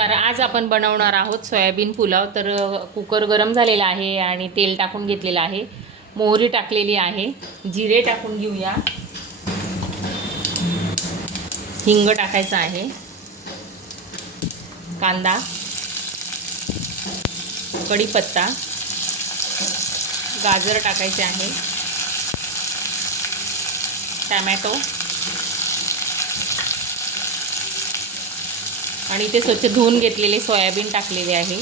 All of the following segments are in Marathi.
नमस्कार आज आपण बनवणार आहोत सोयाबीन पुलाव. तर कुकर गरम झालेला आहे आणि तेल टाकून घेतलेलं आहे. मोहरी टाकलेली आहे. जिरे टाकून घेऊया. हिंग टाकायचं आहे. कांदा. कढीपत्ता. गाजर टाकायचे आहे. टॅमॅटो. आणि ते स्वच्छ धुवून घेतलेले सोयाबीन टाकलेले आहे.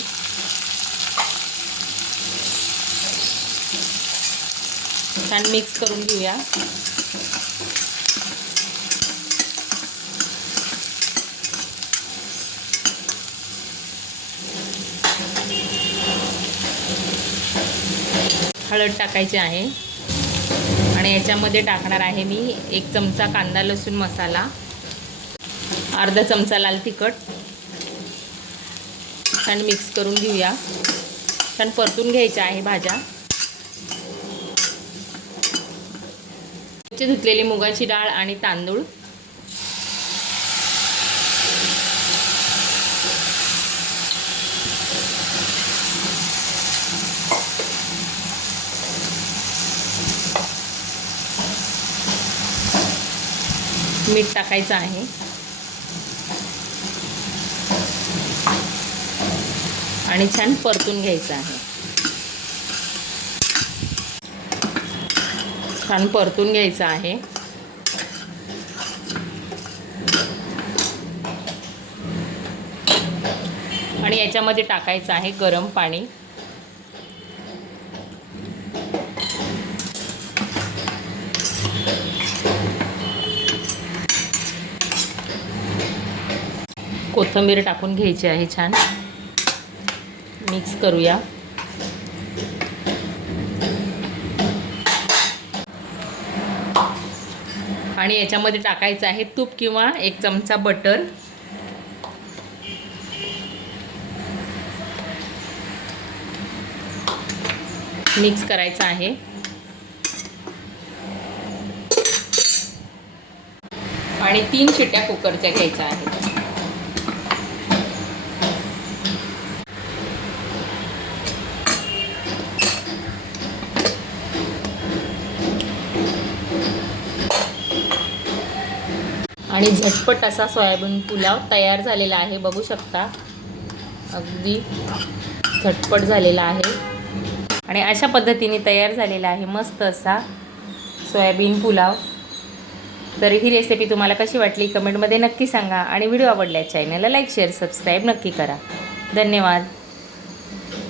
छान मिक्स करून घेऊया. हळद टाकायची आहे. आणि याच्यामध्ये टाकणार आहे मी एक चमचा कांदा लसूण मसाला अर्धा चमचा लाल तिखट. छान मिक्स करून घेऊया. छान परतून घ्यायच्या आहे भाज्या. धुतलेली मुगाची डाळ आणि तांदूळ. मीठ टाकायचं आहे. आणि छान परतून घ्यायचं आहे. छान परतून घ्यायचं आहे. आणि याच्यामध्ये टाकायचं आहे गरम पाणी. कोथिंबीर टाकून घ्यायची आहे छान. मिक्स करूया. आणि याच्यामध्ये टाकायचं आहे तूप किंवा एक चमचा बटर. मिक्स करायचं आहे. आणि तीन शिट्या कुकरच्या घ्यायच्या आहेत. आणि झटपट असा सोयाबीन पुलाव तयार झालेला आहे बघू शकता. अगदी झटपट झालेला आहे. आणि अशा पद्धतीने तयार झालेला आहे मस्त असा सोयाबीन पुलाव. तर ही रेसिपी तुम्हाला कशी वाटली कमेंटमध्ये नक्की सांगा. आणि व्हिडिओ आवडल्या चॅनलला लाईक शेअर सबस्क्राईब नक्की करा. धन्यवाद.